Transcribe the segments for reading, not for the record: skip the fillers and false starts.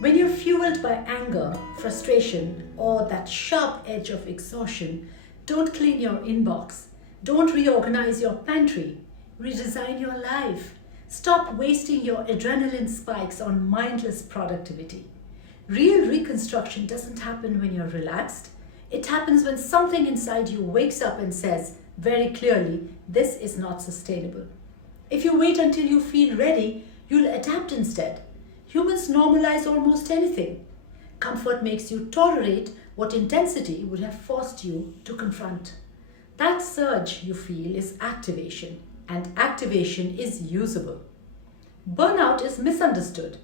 When you're fueled by anger, frustration, or that sharp edge of exhaustion, don't clean your inbox. Don't reorganize your pantry. Redesign your life. Stop wasting your adrenaline spikes on mindless productivity. Real reconstruction doesn't happen when you're relaxed. It happens when something inside you wakes up and says very clearly, this is not sustainable. If you wait until you feel ready, you'll adapt instead. Humans normalize almost anything. Comfort makes you tolerate what intensity would have forced you to confront. That surge you feel is activation, and activation is usable. Burnout is misunderstood.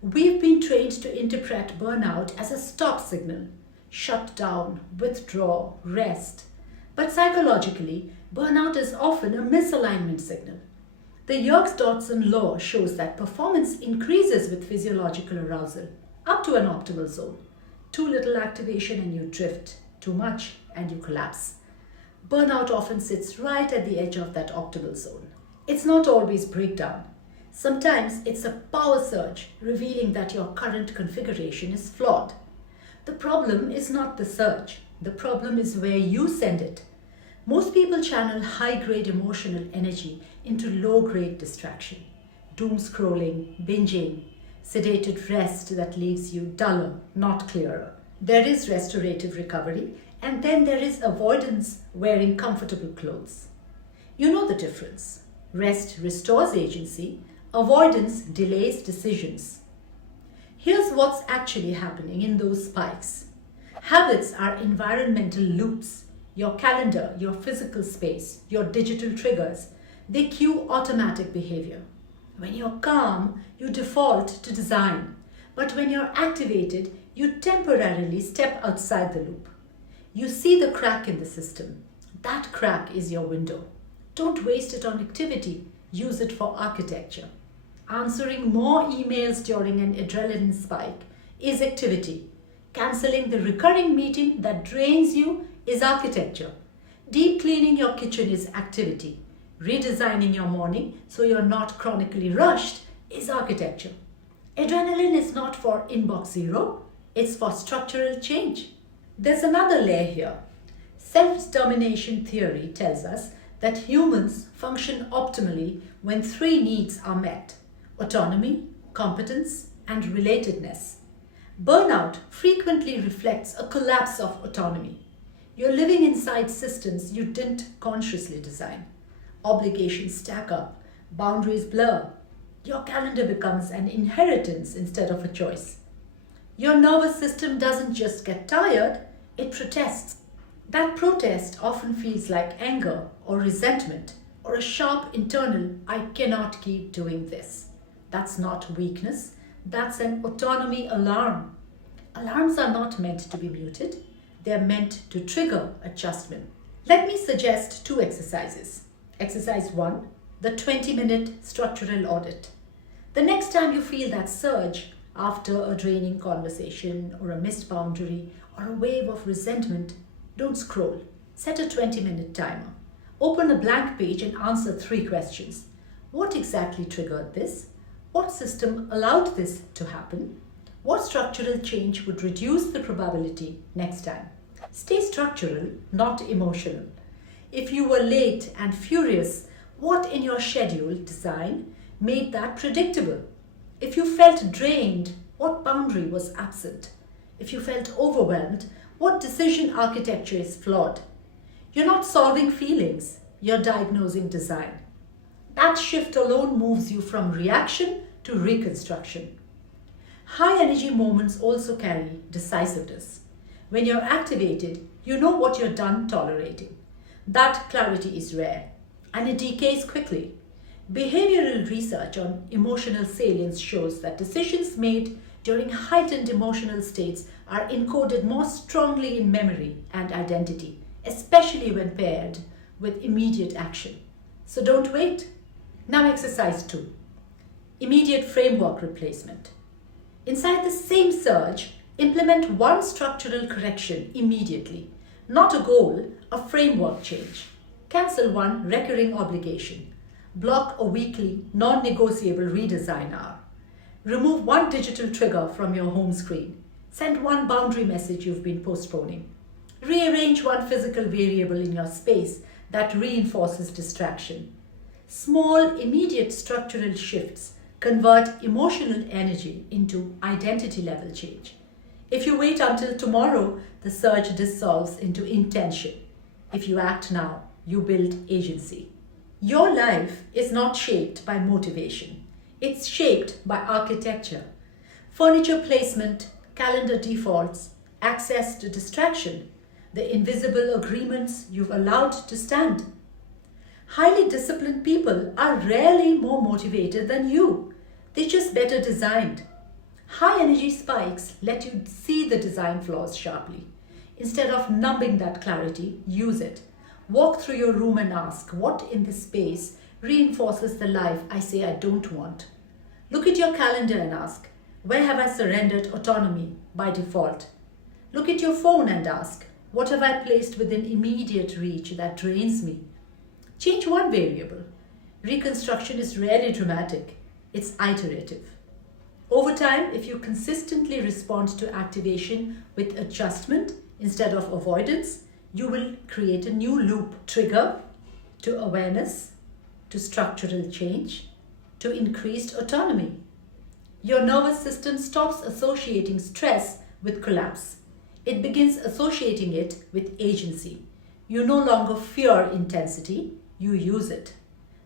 We've been trained to interpret burnout as a stop signal: shut down, withdraw, rest. But psychologically, burnout is often a misalignment signal. The Yerkes-Dodson law shows that performance increases with physiological arousal, up to an optimal zone. Too little activation and you drift, too much and you collapse. Burnout often sits right at the edge of that optimal zone. It's not always breakdown. Sometimes it's a power surge, revealing that your current configuration is flawed. The problem is not the surge. The problem is where you send it. Most people channel high-grade emotional energy into low-grade distraction. Doom scrolling, binging, sedated rest that leaves you duller, not clearer. There is restorative recovery, and then there is avoidance, wearing comfortable clothes. You know the difference. Rest restores agency, avoidance delays decisions. Here's what's actually happening in those spikes. Habits are environmental loops. Your calendar, your physical space, your digital triggers, they cue automatic behavior. When you're calm, you default to design. But when you're activated, you temporarily step outside the loop. You see the crack in the system. That crack is your window. Don't waste it on activity. Use it for architecture. Answering more emails during an adrenaline spike is activity. Canceling the recurring meeting that drains you is architecture. Deep cleaning your kitchen is activity. Redesigning your morning so you're not chronically rushed is architecture. Adrenaline is not for inbox zero, it's for structural change. There's another layer here. Self-determination theory tells us that humans function optimally when three needs are met: autonomy, competence, and relatedness. Burnout frequently reflects a collapse of autonomy. You're living inside systems you didn't consciously design. Obligations stack up, boundaries blur. Your calendar becomes an inheritance instead of a choice. Your nervous system doesn't just get tired, it protests. That protest often feels like anger or resentment or a sharp internal, I cannot keep doing this. That's not weakness, that's an autonomy alarm. Alarms are not meant to be muted. They're meant to trigger adjustment. Let me suggest two exercises. Exercise 1, the 20-minute structural audit. The next time you feel that surge after a draining conversation or a missed boundary or a wave of resentment, don't scroll. Set a 20-minute timer. Open a blank page and answer 3 questions. What exactly triggered this? What system allowed this to happen? What structural change would reduce the probability next time? Stay structural, not emotional. If you were late and furious, what in your schedule design made that predictable? If you felt drained, what boundary was absent? If you felt overwhelmed, what decision architecture is flawed? You're not solving feelings, you're diagnosing design. That shift alone moves you from reaction to reconstruction. High energy moments also carry decisiveness. When you're activated, you know what you're done tolerating. That clarity is rare, and it decays quickly. Behavioral research on emotional salience shows that decisions made during heightened emotional states are encoded more strongly in memory and identity, especially when paired with immediate action. So don't wait. Now exercise 2. Immediate framework replacement. Inside the same surge, implement one structural correction immediately. Not a goal, a framework change. Cancel one recurring obligation. Block a weekly, non-negotiable redesign hour. Remove one digital trigger from your home screen. Send one boundary message you've been postponing. Rearrange one physical variable in your space that reinforces distraction. Small, immediate structural shifts convert emotional energy into identity level change. If you wait until tomorrow, the surge dissolves into intention. If you act now, you build agency. Your life is not shaped by motivation. It's shaped by architecture. Furniture placement, calendar defaults, access to distraction, the invisible agreements you've allowed to stand. Highly disciplined people are rarely more motivated than you. They're just better designed. High energy spikes let you see the design flaws sharply. Instead of numbing that clarity, use it. Walk through your room and ask, what in this space reinforces the life I say I don't want? Look at your calendar and ask, where have I surrendered autonomy by default? Look at your phone and ask, what have I placed within immediate reach that drains me? Change one variable. Reconstruction is rarely dramatic, it's iterative. Over time, if you consistently respond to activation with adjustment instead of avoidance, you will create a new loop trigger to awareness, to structural change, to increased autonomy. Your nervous system stops associating stress with collapse. It begins associating it with agency. You no longer fear intensity, you use it.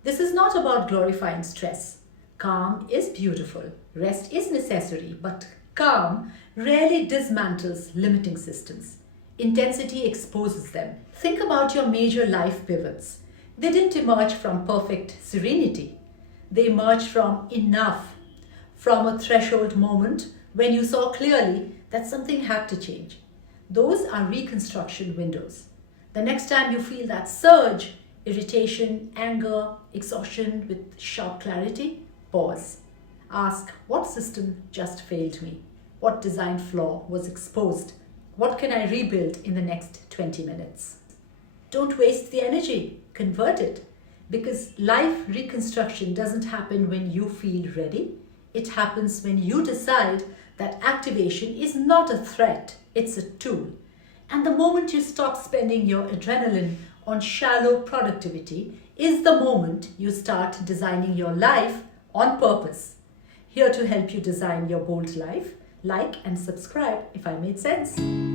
This is not about glorifying stress. Calm is beautiful, rest is necessary, but calm rarely dismantles limiting systems. Intensity exposes them. Think about your major life pivots. They didn't emerge from perfect serenity. They emerged from enough, from a threshold moment when you saw clearly that something had to change. Those are reconstruction windows. The next time you feel that surge, irritation, anger, exhaustion with sharp clarity, pause. Ask, what system just failed me? What design flaw was exposed? What can I rebuild in the next 20 minutes? Don't waste the energy, convert it. Because life reconstruction doesn't happen when you feel ready. It happens when you decide that activation is not a threat, it's a tool. And the moment you stop spending your adrenaline on shallow productivity is the moment you start designing your life on purpose. Here to help you design your bold life, like and subscribe if I made sense.